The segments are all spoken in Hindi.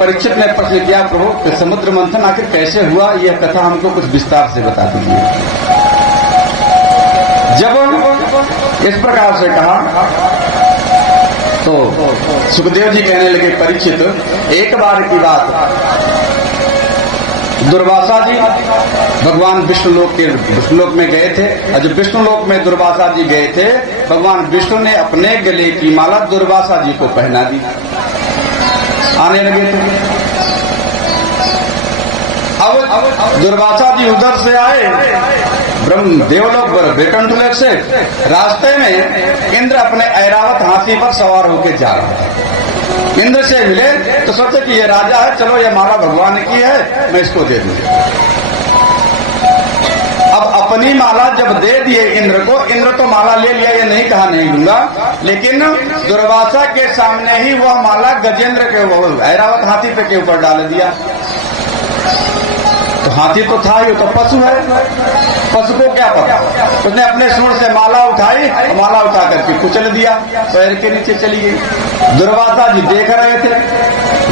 परीक्षित ने प्रश्न किया, प्रभु कि समुद्र मंथन आखिर कैसे हुआ, यह कथा हमको कुछ विस्तार से बता दीजिए। जब इस प्रकार से कहा तो सुखदेव जी कहने लगे, परीक्षित एक बार की बात, दुर्वासा जी भगवान विष्णुलोक में गए थे, और जब विष्णुलोक में दुर्वासा जी गए थे, भगवान विष्णु ने अपने गले की माला दुर्वासा जी को पहना दी। आने लगे थे, अब दुर्वासा जी उधर से आए ब्रह्म देवलोक पर वैकुंठलोक से, रास्ते में इंद्र अपने ऐरावत हाथी पर सवार होकर जा रहा था। इंद्र से मिले तो सोचे कि ये राजा है, चलो ये माला भगवान की है, मैं इसको दे दूं। अब अपनी माला जब दे दिए इंद्र को, इंद्र तो माला ले लिया, ये नहीं कहा नहीं दूंगा, लेकिन दुर्वासा के सामने ही वह माला गजेंद्र के ऐरावत हाथी पे के ऊपर डाल दिया। तो हाथी तो था ही, तो पशु है, पशु को क्या पता, उसने अपने सूंड से माला उठाई, माला उठा करके कुचल दिया, पैर के नीचे चली गई। दुर्वासा जी देख रहे थे,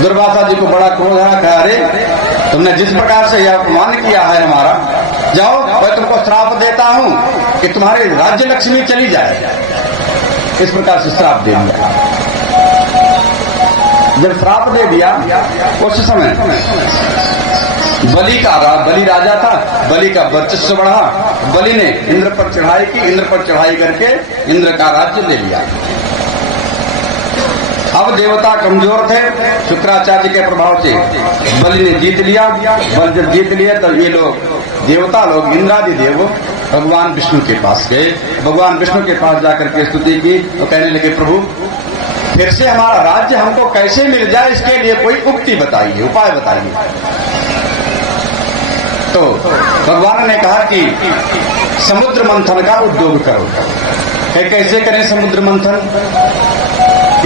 दुर्वासा जी को बड़ा क्रोध आया, कहा अरे तुमने जिस प्रकार से यह अपमान किया है हमारा, जाओ मैं तुमको श्राप देता हूं कि तुम्हारी राज्य लक्ष्मी चली जाए। इस प्रकार से श्राप दे दिया। जब श्राप दे दिया, उस समय बलि राजा था, बलि का वर्चस्व बढ़ा, बलि ने इंद्र पर चढ़ाई की, इंद्र पर चढ़ाई करके इंद्र का राज्य ले लिया। अब देवता कमजोर थे, शुक्राचार्य के प्रभाव से बलि ने जीत लिया। बल जब जीत लिया तो ये लोग देवता लोग इंद्रादि देव भगवान विष्णु के पास गए। भगवान विष्णु के पास जाकर के स्तुति की तो कहने लगे, प्रभु फिर से हमारा राज्य हमको कैसे मिल जाए, इसके लिए कोई उक्ति बताइए, उपाय बताइए। तो भगवान ने कहा कि समुद्र मंथन का उद्योग करो। कैसे करें समुद्र मंथन,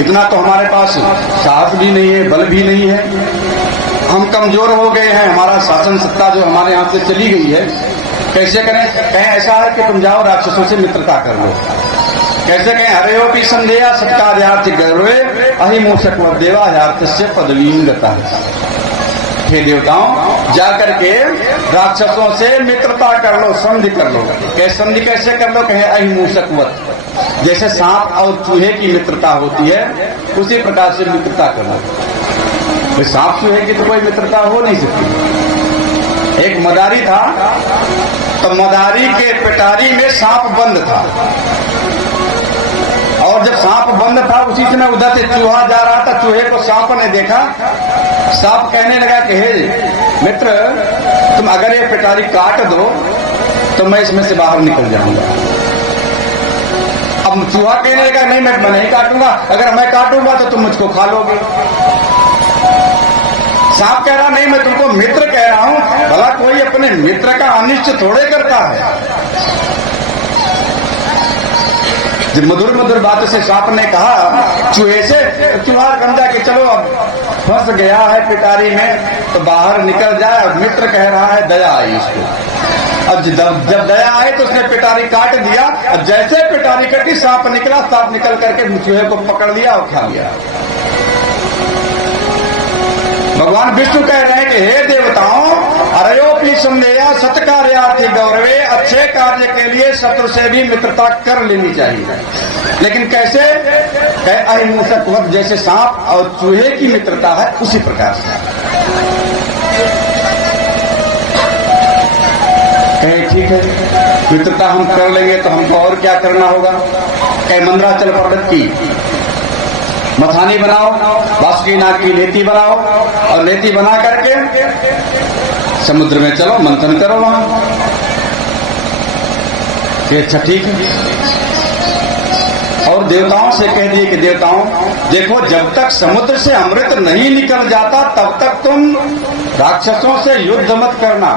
इतना तो हमारे पास साहस भी नहीं है, बल भी नहीं है, हम कमजोर हो गए हैं, हमारा शासन सत्ता जो हमारे यहाँ से चली गई है, कैसे करें। कहें ऐसा है कि तुम जाओ राक्षसों से मित्रता कर लो। कैसे कहें, हरेयोपि संदेहा सत्कार्यार्थ गौरवे अहिमूषक व देवा यार्थस्य पदवीं गता। हे देवताओं, जाकर के राक्षसों से मित्रता कर लो, संधि कर लो। संधि कैसे कर लो, कहे अहिमूषकवत, जैसे सांप और चूहे की मित्रता होती है, उसी प्रकार से मित्रता कर लो। सांप चूहे की तो कोई मित्रता हो नहीं सकती। एक मदारी था, तो मदारी के पिटारी में सांप बंद था, और जब सांप बंद था उसी समय उधर से चूहा जा रहा था, चूहे को सांप ने देखा, सांप कहने लगा कि हे मित्र, तुम अगर ये पिटारी काट दो तो मैं इसमें से बाहर निकल जाऊंगा। अब चूहा कहने लगा नहीं, मैं नहीं काटूंगा, अगर मैं काटूंगा तो तुम मुझको खा लोगे। सांप कह रहा नहीं, मैं तुमको मित्र कह रहा हूं, भला कोई अपने मित्र का अनिष्ट थोड़े करता है। जब मधुर मधुर बातों से सांप ने कहा चूहे से, चूहा समझा कि चलो अब फंस गया है पिटारी में तो बाहर निकल जाए, और मित्र कह रहा है दया आई इसको। अब जब दया आई तो उसने पिटारी काट दिया, और जैसे पिटारी कटी सांप निकला, सांप निकल करके चूहे को पकड़ लिया और खा लिया। भगवान विष्णु कह रहे हैं कि हे देवताओं, अरयोपि संदेया सत्कार्यार्थी गौरवे, अच्छे कार्य के लिए शत्रु से भी मित्रता कर लेनी चाहिए। लेकिन कैसे, अहिमूषकवत, जैसे सांप और चूहे की मित्रता है उसी प्रकार से। कहे ठीक है, मित्रता हम कर लेंगे तो हमको और क्या करना होगा। कहे मंदराचल पर्वत की मथानी बनाओ, बासुकी नाग की लेती बनाओ, और लेती बना करके समुद्र में चलो, मंथन करो वहां। अच्छा ठीक है। और देवताओं से कह दिए कि देवताओं देखो, जब तक समुद्र से अमृत नहीं निकल जाता तब तक तुम राक्षसों से युद्ध मत करना,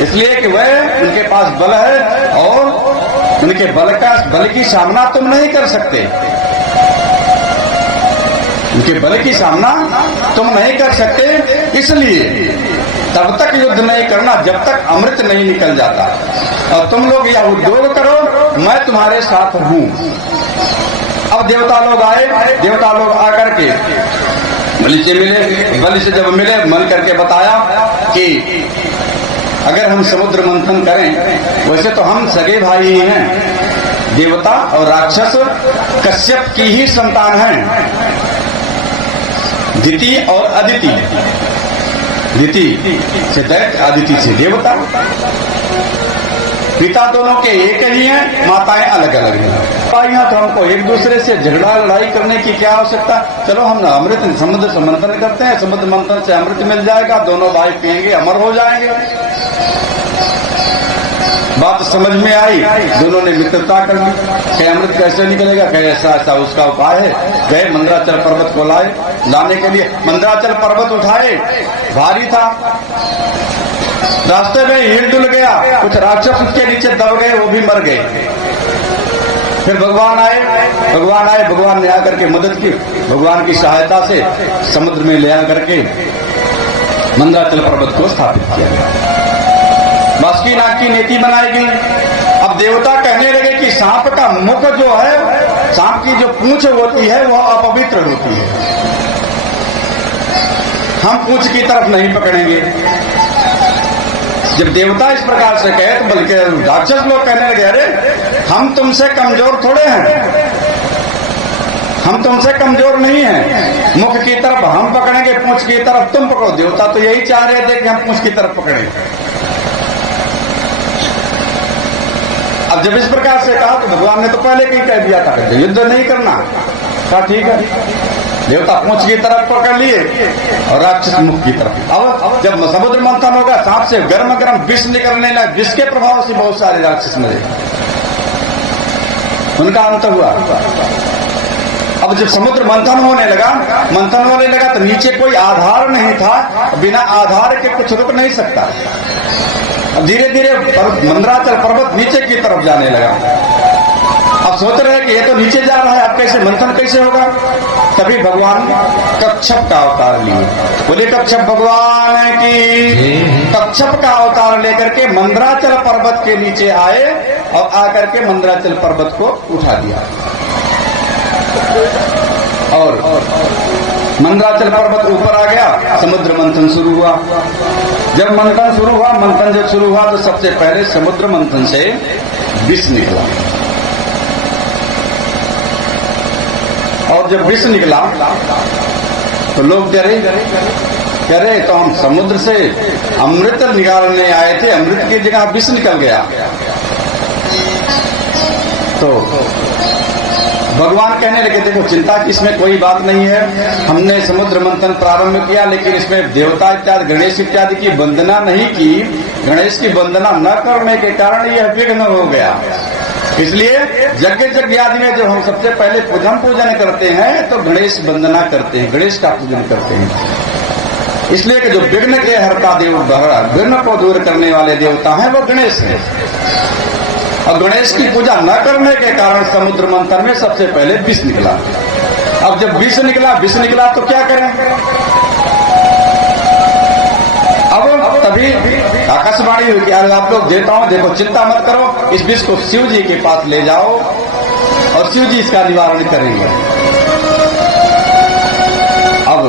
इसलिए कि वह उनके पास बल है और उनके बल की सामना तुम नहीं कर सकते। उनके बल की सामना तुम नहीं कर सकते, इसलिए तब तक युद्ध नहीं करना जब तक अमृत नहीं निकल जाता। और तुम लोग यह उद्योग करो, मैं तुम्हारे साथ हूं। अब देवता लोग आए, देवता लोग आकर के बलि से मिले। बलि से जब मिले, मन करके बताया कि अगर हम समुद्र मंथन करें, वैसे तो हम सगे भाई ही हैं, देवता और राक्षस कश्यप की ही संतान हैं, दिति और अदिति। दिति से दैत्य, अदिति से देवता। पिता दोनों के एक ही हैं, माताएं अलग अलग हैं। यहाँ तो हमको एक दूसरे से झगड़ा लड़ाई करने की क्या आवश्यकता। चलो हम अमृत समुद्र से मंथन करते हैं, समुद्र मंथन से अमृत मिल जाएगा, दोनों भाई पिएंगे, अमर हो जाएंगे। बात समझ में आई, दोनों ने मित्रता कर ली। कहे अमृत कैसे निकलेगा, कहे ऐसा ऐसा उसका उपाय है। गए मंदराचल पर्वत को लाने के लिए मंदराचल पर्वत उठाए, भारी था। रास्ते में हिल डुल गया, कुछ राक्षस उसके नीचे दब गए, वो भी मर गए। फिर भगवान आए, भगवान ने आकर के मदद की। भगवान की सहायता से समुद्र में ले आकर के मंदराचल पर्वत को स्थापित किया गया। बासुकीनाग की नीति बनाई गई। अब देवता कहने लगे कि सांप का मुख जो है, सांप की जो पूंछ होती है वह अपवित्र होती है, हम पूंछ की तरफ नहीं पकड़ेंगे। जब देवता इस प्रकार से कहे तो बल्कि राक्षस लोग कहने लगे, अरे हम तुमसे कमजोर थोड़े हैं, हम तुमसे कमजोर नहीं हैं, मुख की तरफ हम पकड़ेंगे, पूंछ की तरफ तुम पकड़ो। देवता तो यही चाह रहे थे कि हम पूंछ की तरफ पकड़ें। अब जब इस प्रकार से कहा तो भगवान ने तो पहले ही कह दिया था कि युद्ध नहीं करना। कहा ठीक है, देवता पूंछ की तरफ पकड़ लिए और राक्षस मुख की तरफ। अब जब समुद्र मंथन होगा, सांप से गर्म गर्म विष निकलने लगा, विष के प्रभाव से बहुत सारे राक्षस मरे, उनका अंत हुआ। अब जब समुद्र मंथन होने लगा तो नीचे कोई आधार नहीं था, बिना आधार के कुछ रुक नहीं सकता। धीरे धीरे मंदराचल पर्वत नीचे की तरफ जाने लगा। अब सोच रहे हैं कि ये तो नीचे जा रहा है, अब कैसे मंथन कैसे होगा। तभी भगवान कच्छप का अवतार लिए। बोले कच्छप भगवान की। कच्छप का अवतार लेकर के मंदराचल पर्वत के नीचे आए और आकर के मंदराचल पर्वत को उठा दिया और मंदराचल पर्वत ऊपर आ गया। समुद्र मंथन शुरू हुआ। जब मंथन शुरू हुआ तो सबसे पहले समुद्र मंथन से विष निकला, और जब विष निकला तो लोग कह रहे तो हम समुद्र से अमृत निकालने आए थे, अमृत की जगह विष निकल गया। तो भगवान कहने लगे, देखो चिंता की इसमें कोई बात नहीं है, हमने समुद्र मंथन प्रारंभ किया लेकिन इसमें देवता इत्यादि गणेश इत्यादि की वंदना नहीं की। गणेश की वंदना न करने के कारण यह विघ्न हो गया। इसलिए यज्ञ आदि में जब हम सबसे पहले पूजन करते हैं तो गणेश वंदना करते हैं, गणेश का पूजन करते हैं। इसलिए कि जो विघ्न के हरता देव, विघ्न को दूर करने वाले देवता हैं वो गणेश हैं। और गणेश की पूजा न करने के कारण समुद्र मंथन में सबसे पहले विष निकला। अब जब विष निकला तो क्या करें। अब तभी आकाशवाणी हुई कि आप लोग देता हूं, देखो चिंता मत करो, इस विष को शिव जी के पास ले जाओ और शिव जी इसका निवारण करेंगे। अब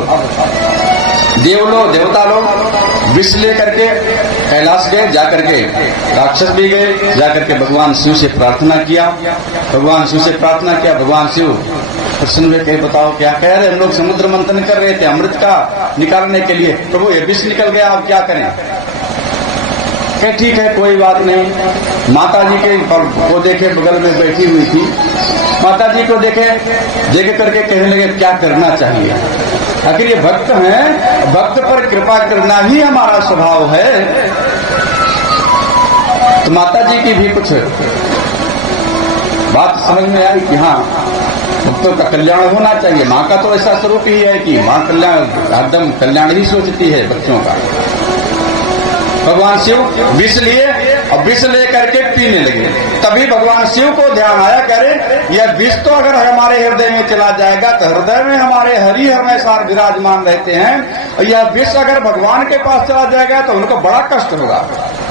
देवता लोग विष लेकर के कैलाश गए, जाकर के राक्षस भी गए, जाकर के भगवान शिव से प्रार्थना किया। भगवान शिव प्रसन्न हुए, कहे बताओ क्या कह रहे, हम लोग समुद्र मंथन कर रहे थे अमृत का निकालने के लिए, प्रभु ये विष निकल गया, अब क्या करें। कहे ठीक है कोई बात नहीं। माता जी के को देखे, बगल में बैठी हुई थी, माता जी को देख करके कहने लगे क्या करना चाहिए। आखिर ये भक्त हैं, भक्त पर कृपा करना ही हमारा स्वभाव है। तो माता जी की भी कुछ बात समझ में आई कि हाँ भक्तों का कल्याण होना चाहिए। माँ का तो ऐसा स्वरूप ही है कि माँ हरदम कल्याण ही सोचती है बच्चों का। भगवान शिव विष लिए और विष लेकर के पीने लगे। तभी भगवान शिव को ध्यान आया, कह रहे यह विष तो अगर हमारे हृदय में चला जाएगा तो हृदय में हमारे हरि हमेशा विराजमान रहते हैं, और यह विष अगर भगवान के पास चला जाएगा तो उनको बड़ा कष्ट होगा।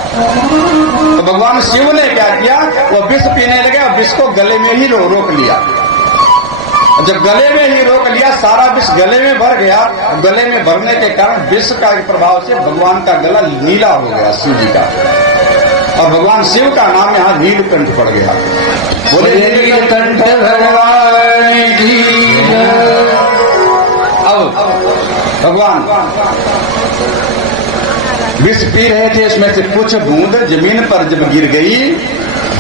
तो भगवान शिव ने क्या किया, वो विष पीने लगे और विष को गले में ही रोक लिया। जब गले में ही रोक लिया, सारा विष गले में भर गया। गले में भरने के कारण विष का प्रभाव से भगवान का गला नीला हो गया, शिव जी का, और भगवान शिव का नाम यहाँ नीलकंठ पड़ गया। बोले नीलकंठ भगवान की। अब भगवान विष पी रहे थे, इसमें से कुछ बूंद जमीन पर जब गिर गई,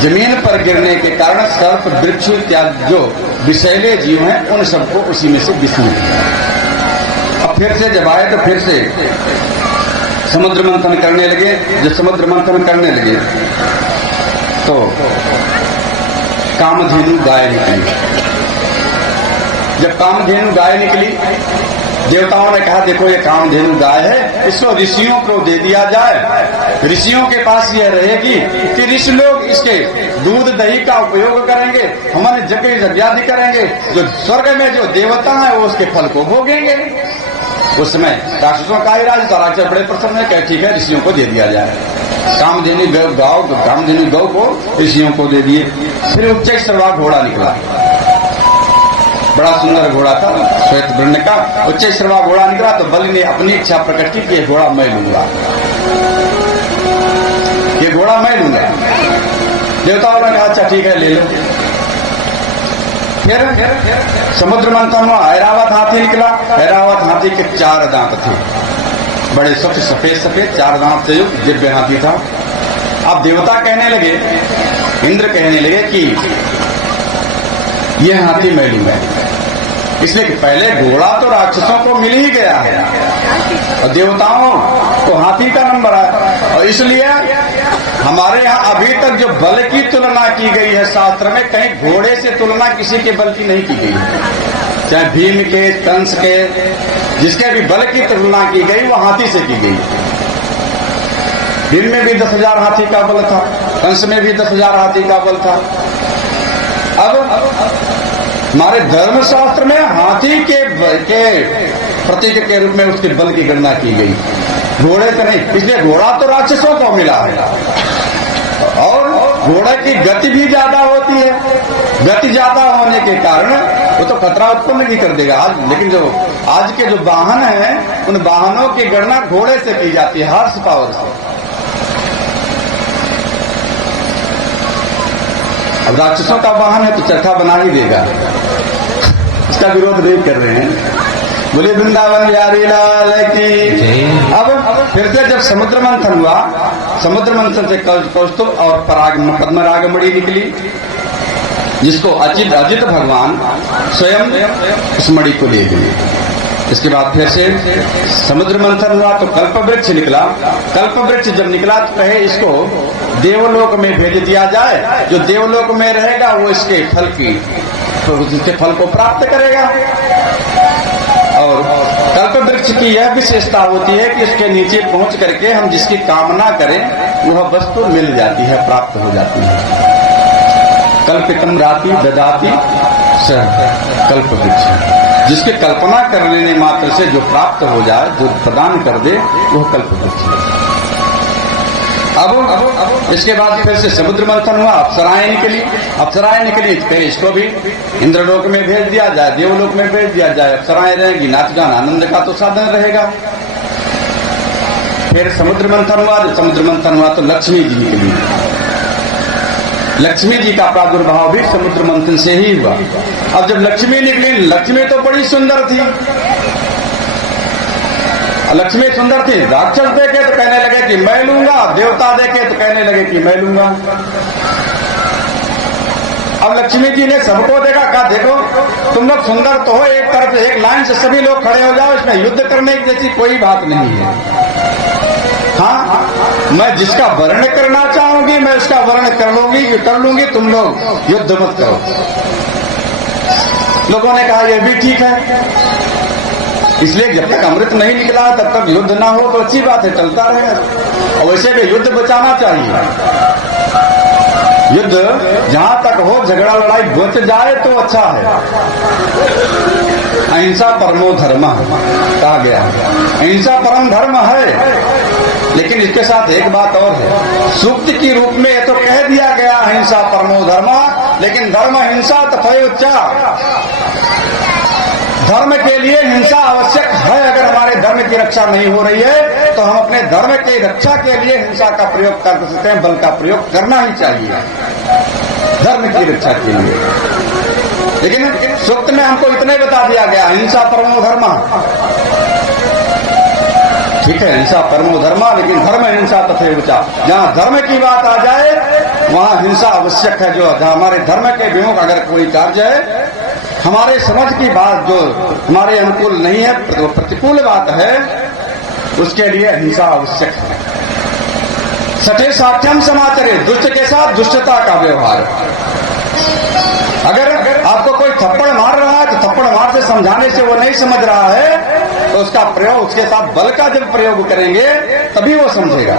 जमीन पर गिरने के कारण सर्प वृक्ष इत्यादि जो विषैले जीव हैं उन सबको उसी में से विष मिल गया। अब फिर से जब आए तो फिर से समुद्र मंथन करने लगे। जब समुद्र मंथन करने लगे तो कामधेनु गाय निकली। जब कामधेनु गाय निकली, देवताओं ने कहा देखो ये कामधेनु गाय है, इसको ऋषियों को दे दिया जाए। ऋषियों के पास यह रहेगी कि ऋषि लोग इसके दूध दही का उपयोग करेंगे, हमारे यज्ञ यज्ञादि करेंगे, जो स्वर्ग में जो देवता है वो उसके फल को भोगेंगे। उस समय राक्षसों का ही राज था। राक्षस बड़े प्रसन्न है, कहे ठीक है ऋषियों को दे दिया जाए। कामधेनु गौ को ऋषियों को दे दिए। फिर उच्चैश्रवा घोड़ा निकला, बड़ा सुंदर घोड़ा था, श्वेत वर्ण का उच्चैश्रवा घोड़ा निकला। तो बलि ने अपनी इच्छा प्रकट की कि ये घोड़ा मैं लूंगा, ये घोड़ा मैं लूंगा। देवताओं ने कहा अच्छा ठीक है ले लो। फिर समुद्र मंथन में ऐरावत हाथी निकला। ऐरावत हाथी के 4 दांत थे, बड़े स्वच्छ सफेद सफेद 4 दांत से युक्त दिव्य हाथी था। अब देवता कहने लगे, इंद्र कहने लगे कि यह हाथी मैं लूंगा, इसलिए कि पहले घोड़ा तो राक्षसों को मिल ही गया है और देवताओं को हाथी का नंबर है। और इसलिए हमारे यहाँ अभी तक जो बल की तुलना की गई है शास्त्र में, कहीं घोड़े से तुलना किसी के बल की नहीं की गई है। चाहे भीम के, कंस के, जिसके भी बल की तुलना की गई वो हाथी से की गई। भीम में भी 10,000 हाथी का बल था, कंस में भी 10,000 हाथी का बल था। अब हमारे धर्मशास्त्र में हाथी के प्रतीक के रूप में उसके बल की गणना की गई, घोड़े से नहीं। इसलिए घोड़ा तो राक्षसों को मिला है और घोड़े की गति भी ज्यादा होती है। गति ज्यादा होने के कारण वो तो खतरा उत्पन्न भी कर देगा आज। लेकिन जो आज के जो वाहन हैं उन वाहनों की गणना घोड़े से की जाती है, हॉर्स पावर से। अब राक्षसों का वाहन है तो चरखा बना ही देगा, इसका विरोध नहीं कर रहे हैं। बोले वृंदावन बिहारी लाल की। अब फिर से जब समुद्र मंथन हुआ, समुद्र मंथन से कौस्तुभ और पद्मरागमणि निकली, जिसको अजित भगवान स्वयं उस मणि को ले गए। इसके बाद फिर से समुद्र मंथन हुआ तो कल्प वृक्ष निकला। कल्प वृक्ष जब निकला तो कहे इसको देवलोक में भेज दिया जाए, जो देवलोक में रहेगा वो इसके फल को प्राप्त करेगा। और कल्प वृक्ष की यह विशेषता होती है कि इसके नीचे पहुंच करके हम जिसकी कामना करें वह वस्तु मिल जाती है, प्राप्त हो जाती है। कल्पितम राति ददाति स कल्प वृक्ष, जिसकी कल्पना कर लेने मात्र से जो प्राप्त हो जाए, जो प्रदान कर दे, वह कल्प वृक्ष है। अब इसके बाद फिर से समुद्र मंथन हुआ, अप्सराएं निकली। अप्सराएं निकली कहीं इसको भी इंद्रलोक में भेज दिया जाए, देवलोक में भेज दिया जाए। अप्सराएं रहेंगी, नाच गान आनंद का तो साधन रहेगा। फिर समुद्र मंथन हुआ। जब समुद्र मंथन हुआ तो लक्ष्मी जी निकली। लक्ष्मी जी का प्रादुर्भाव भी समुद्र मंथन से ही हुआ। अब जब लक्ष्मी निकली, लक्ष्मी तो बड़ी सुंदर थी, लक्ष्मी सुंदर थी। राक्षस देखे तो कहने लगे कि मैं लूंगा, देवता देखे तो कहने लगे कि मैं लूंगा। अब लक्ष्मी जी ने सबको देखा, कहा देखो तुम लोग सुंदर तो हो, एक तरफ एक लाइन से सभी लोग खड़े हो जाओ, इसमें युद्ध करने की जैसी कोई बात नहीं है। हाँ, मैं जिसका वर्ण करना चाहूंगी मैं उसका वर्ण कर लूंगी, तुम लोग युद्ध मत करो। लोगों ने कहा यह भी ठीक है, इसलिए जब तक अमृत नहीं निकला तब तक युद्ध ना हो तो अच्छी बात है, चलता रहेगा। और वैसे भी युद्ध बचाना चाहिए। युद्ध जहां तक हो, झगड़ा लड़ाई बच जाए तो अच्छा है। अहिंसा परमो धर्म कहा गया, अहिंसा परम धर्म है। लेकिन इसके साथ एक बात और है, सूक्त की रूप में ये तो कह दिया गया अहिंसा परमो धर्म, लेकिन धर्म हिंसा तथा उच्चा धर्म के लिए हिंसा आवश्यक है। अगर हमारे धर्म की रक्षा नहीं हो रही है तो हम अपने धर्म की रक्षा के लिए हिंसा का प्रयोग कर सकते हैं, बल का प्रयोग करना ही चाहिए धर्म की रक्षा के लिए। लेकिन सूक्त में हमको इतना ही बता दिया गया, हिंसा परमो धर्म। ठीक है, हिंसा परमो धर्म, लेकिन धर्म हिंसा तथैव च। जहां धर्म की बात आ जाए वहां हिंसा आवश्यक है। जो हमारे धर्म के विमुख अगर कोई कार्य है, हमारे समझ की बात जो हमारे अनुकूल नहीं है, प्रतिकूल बात है, उसके लिए हिंसा आवश्यक है। सठे साठ्यम समाचरे, दुष्ट के साथ दुष्टता का व्यवहार। अगर आपको कोई थप्पड़ मार रहा है तो थप्पड़ मार से समझाने से वो नहीं समझ रहा है, तो उसका प्रयोग, उसके साथ बल का जब प्रयोग करेंगे तभी वो समझेगा।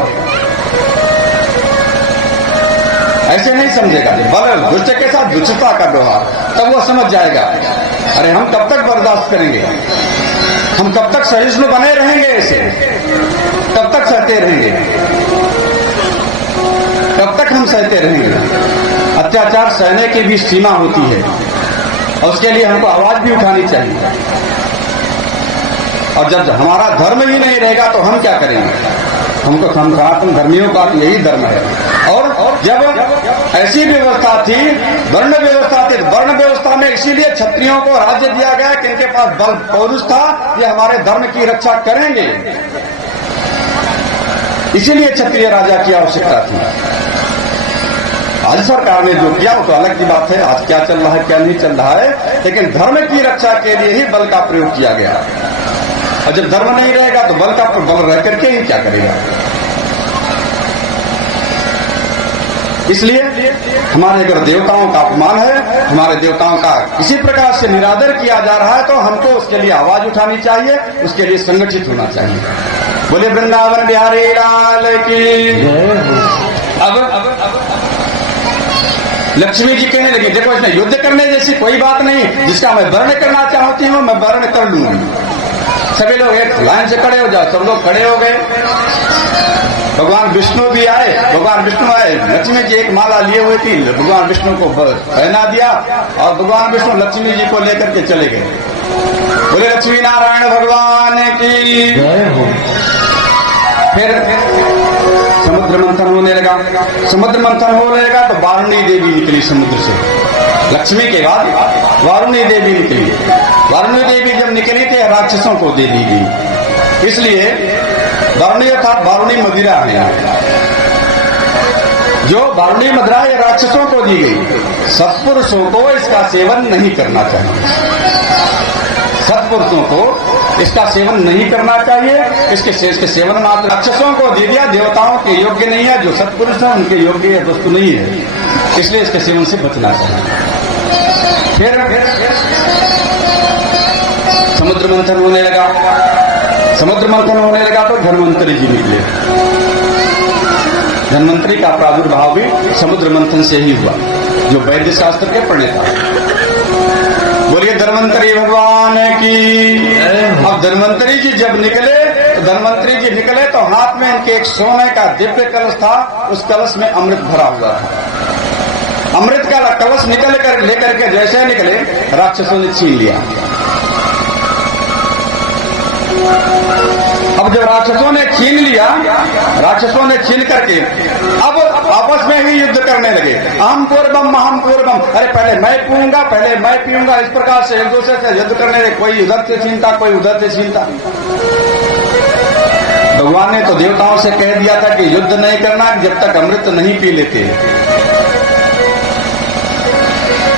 ऐसे नहीं समझेगा। बल, दुष्ट के साथ दुष्टता का व्यवहार, तब वो समझ जाएगा। अरे हम कब तक बर्दाश्त करेंगे, हम कब तक सहिष्णु बने रहेंगे, ऐसे कब तक सहते रहेंगे, कब तक हम सहते रहेंगे। अत्याचार सहने की भी सीमा होती है और उसके लिए हमको आवाज भी उठानी चाहिए। और जब हमारा धर्म ही नहीं रहेगा तो हम क्या करेंगे। हमको सनातन धर्मियों का यही धर्म है। और जब ऐसी व्यवस्था थी, वर्ण व्यवस्था थी, वर्ण व्यवस्था में इसीलिए क्षत्रियों को राज्य दिया गया कि इनके पास बल पौरुष था, ये हमारे धर्म की रक्षा करेंगे। इसीलिए क्षत्रिय राजा की आवश्यकता थी। आज सरकार ने जो किया वो तो अलग की बात है, आज क्या चल रहा है क्या नहीं चल रहा है, लेकिन धर्म की रक्षा के लिए ही बल का प्रयोग किया गया। और जब धर्म नहीं रहेगा तो बल का बल रह करके ही क्या करेगा। इसलिए हमारे अगर देवताओं का अपमान है, हमारे देवताओं का किसी प्रकार से निरादर किया जा रहा है, तो हमको उसके लिए आवाज उठानी चाहिए, उसके लिए संगठित होना चाहिए। बोले वृंदावन बिहारी लाल की। अब लक्ष्मी जी कहने लगी, देखो इसमें युद्ध करने जैसी कोई बात नहीं, जिसका मैं वर्ण करना चाहती हूँ मैं वर्ण कर लूंगी। सभी लोग एक लाइन से खड़े हो जाओ। सब लोग खड़े हो गए। भगवान विष्णु भी आए, भगवान विष्णु आए। लक्ष्मी जी एक माला लिए हुए थी, भगवान विष्णु को पहना दिया और भगवान विष्णु लक्ष्मी जी को लेकर के चले गए। बोले लक्ष्मी नारायण भगवान की। फिर समुद्र मंथन होने लगा। समुद्र मंथन होने लगा तो वारुणी देवी निकली समुद्र से। लक्ष्मी के बाद वारुणी देवी निकली। वारुणी देवी जब निकली थी राक्षसों को दे दी गई, इसलिए वारुणी अर्थात वारुणी मदिरा है। जो वारुणी मदिरा ये राक्षसों को दी गई। सत्पुरुषों को इसका सेवन नहीं करना चाहिए। सत्पुरुषों को इसका सेवन नहीं करना चाहिए। इसके सेवन मात्र राक्षसों को दे दिया, देवताओं के योग्य नहीं है। जो सत्पुरुष है उनके योग्य वस्तु नहीं है, इसलिए इसके सेवन से बचना चाहिए। फिर समुद्र मंथन होने लगा। समुद्र मंथन होने लगा तो धन्वंतरी जी निकले। धन्वंतरी का प्रादुर्भाव भी समुद्र मंथन से ही हुआ, जो वैद्य शास्त्र के प्रणेता। बोलिए धन्वंतरी भगवान की। अब धन्वंतरी जी जब निकले तो धन्वंतरी जी निकले तो हाथ में इनके एक सोने का दिव्य कलश था। उस कलश में अमृत भरा हुआ था। अमृत का कलश निकल कर लेकर के जैसे निकले राक्षसों ने छीन लिया। अब जब राक्षसों ने छीन लिया, राक्षसों ने छीन करके अब आपस में ही युद्ध करने लगे। हम पूर्वम हम पूर्वम, अरे पहले मैं पीऊंगा, पहले मैं पीऊंगा, इस प्रकार से एक दूसरे से युद्ध करने लगे। कोई उधर से छीनता, कोई उधर से छीनता। भगवान ने तो देवताओं से कह दिया था कि युद्ध नहीं करना जब तक अमृत नहीं पी लेते।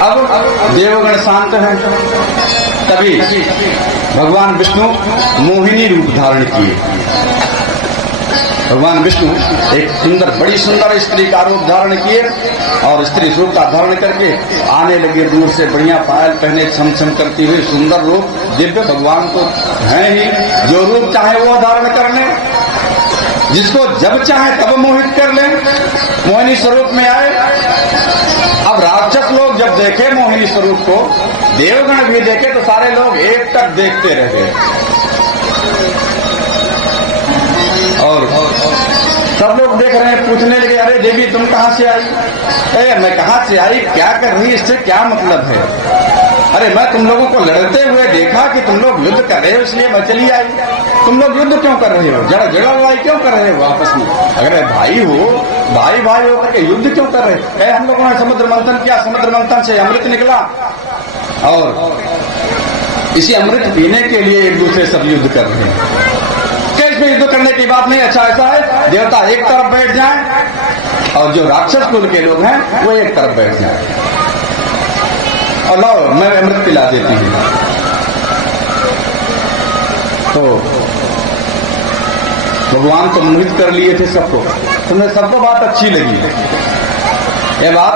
अब देवगण शांत हैं। तभी भगवान विष्णु मोहिनी रूप धारण किए। भगवान विष्णु एक सुंदर, बड़ी सुंदर स्त्री का रूप धारण किए और स्त्री रूप का धारण करके आने लगे दूर से। बढ़िया पायल पहने, छमछम करती हुई सुंदर रूप। दिव्य भगवान तो है ही, जो रूप चाहे वो धारण कर ले, जिसको जब चाहे तब मोहित कर ले, मोहिनी स्वरूप में आए। अब राक्षस लोग जब देखे मोहिनी स्वरूप को, देवगण भी देखे तो सारे लोग एक तक देखते रह गए। और सब लोग देख रहे हैं, पूछने लगे, अरे देवी तुम कहां से आई? मैं कहां से आई, क्या कर रही, इससे क्या मतलब है? अरे मैं तुम लोगों को लड़ते हुए देखा कि तुम लोग युद्ध कर रहे हो, इसलिए मैं चली आई। तुम लोग युद्ध क्यों कर रहे हो, जड़ा लड़ाई क्यों कर रहे हो आपस में? अगर भाई हो, भाई भाई होकर के युद्ध क्यों कर रहे हैं? हम लोगों ने समुद्र मंथन किया, समुद्र मंथन से अमृत निकला और इसी अमृत पीने के लिए एक दूसरे सब युद्ध कर रहे हैं। क्या इसमें युद्ध करने की बात नहीं? अच्छा ऐसा है, देवता एक तरफ बैठ जाएं और जो राक्षस कुल के लोग हैं वो एक तरफ बैठ जाएं और लो मैं अमृत पिला देती हूं। तो भगवान तो मोहित कर लिए थे सबको, तुम्हें सबको बात अच्छी लगी, ये बात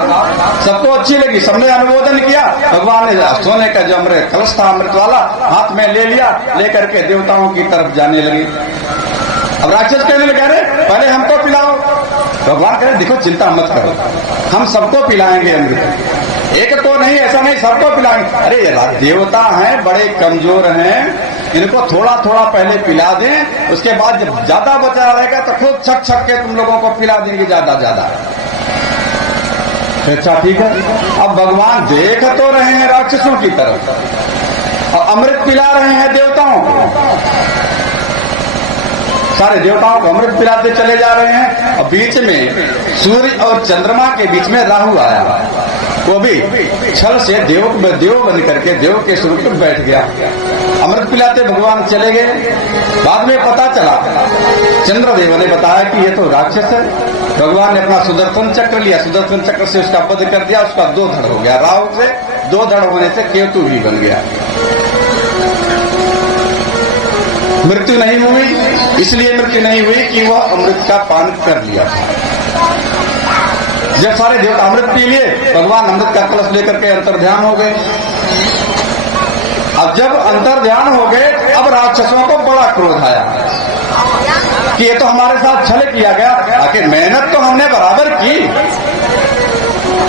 सबको अच्छी लगी, सबने अनुमोदन किया। भगवान ने सोने का जो अमृत कलश था अमृत वाला हाथ में ले लिया, लेकर के देवताओं की तरफ जाने लगे। अब राक्षस कहने लगे अरे पहले हमको पिलाओ। भगवान कह रहे देखो चिंता मत करो, हम सबको पिलाएंगे अमृत, एक को नहीं, ऐसा नहीं, सबको पिलाएंगे। अरे देवता हैं, बड़े कमजोर हैं, इनको थोड़ा थोड़ा पहले पिला दें, उसके बाद जब ज्यादा बचा रहेगा तो खुद छक छक के तुम लोगों को पिला देंगे ज्यादा ज्यादा। अच्छा ठीक है। अब भगवान देख तो रहे हैं राक्षसों की तरफ और अमृत पिला रहे हैं देवताओं को, सारे देवताओं को अमृत पिलाते चले जा रहे हैं। और बीच में सूर्य और चंद्रमा के बीच में राहु आया, वो भी छल से देव बन करके देव के स्वरूप में बैठ गया। अमृत पिलाते भगवान चले गए। बाद में पता चला, चंद्रदेव ने बताया कि ये तो राक्षस है। भगवान ने अपना सुदर्शन चक्र लिया, सुदर्शन चक्र से उसका वध कर दिया, उसका 2 धड़ हो गया। राहु से 2 धड़ होने से केतु भी बन गया। मृत्यु नहीं हुई, इसलिए मृत्यु नहीं हुई कि वह अमृत का पान कर लिया था। जब सारे देवता अमृत पी लिए, भगवान अमृत का कलश लेकर के अंतर्ध्यान हो गए। अब जब अंतर्ध्यान हो गए, अब राक्षसों को बड़ा क्रोध आया कि ये तो हमारे साथ छल किया गया। आखिर मेहनत तो हमने बराबर की,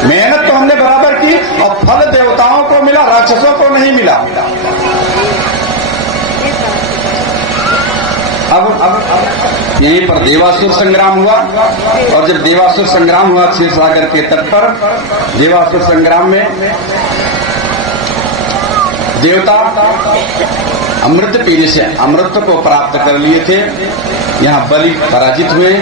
मेहनत तो हमने बराबर की और फल देवताओं को मिला, राक्षसों को नहीं मिला। अब यहीं पर देवासुर संग्राम हुआ और जब देवासुर संग्राम हुआ क्षीर सागर के तट पर, देवासुर संग्राम में देवता अमृत पीने से अमृत को प्राप्त कर लिए थे। यहाँ बलि पराजित हुए।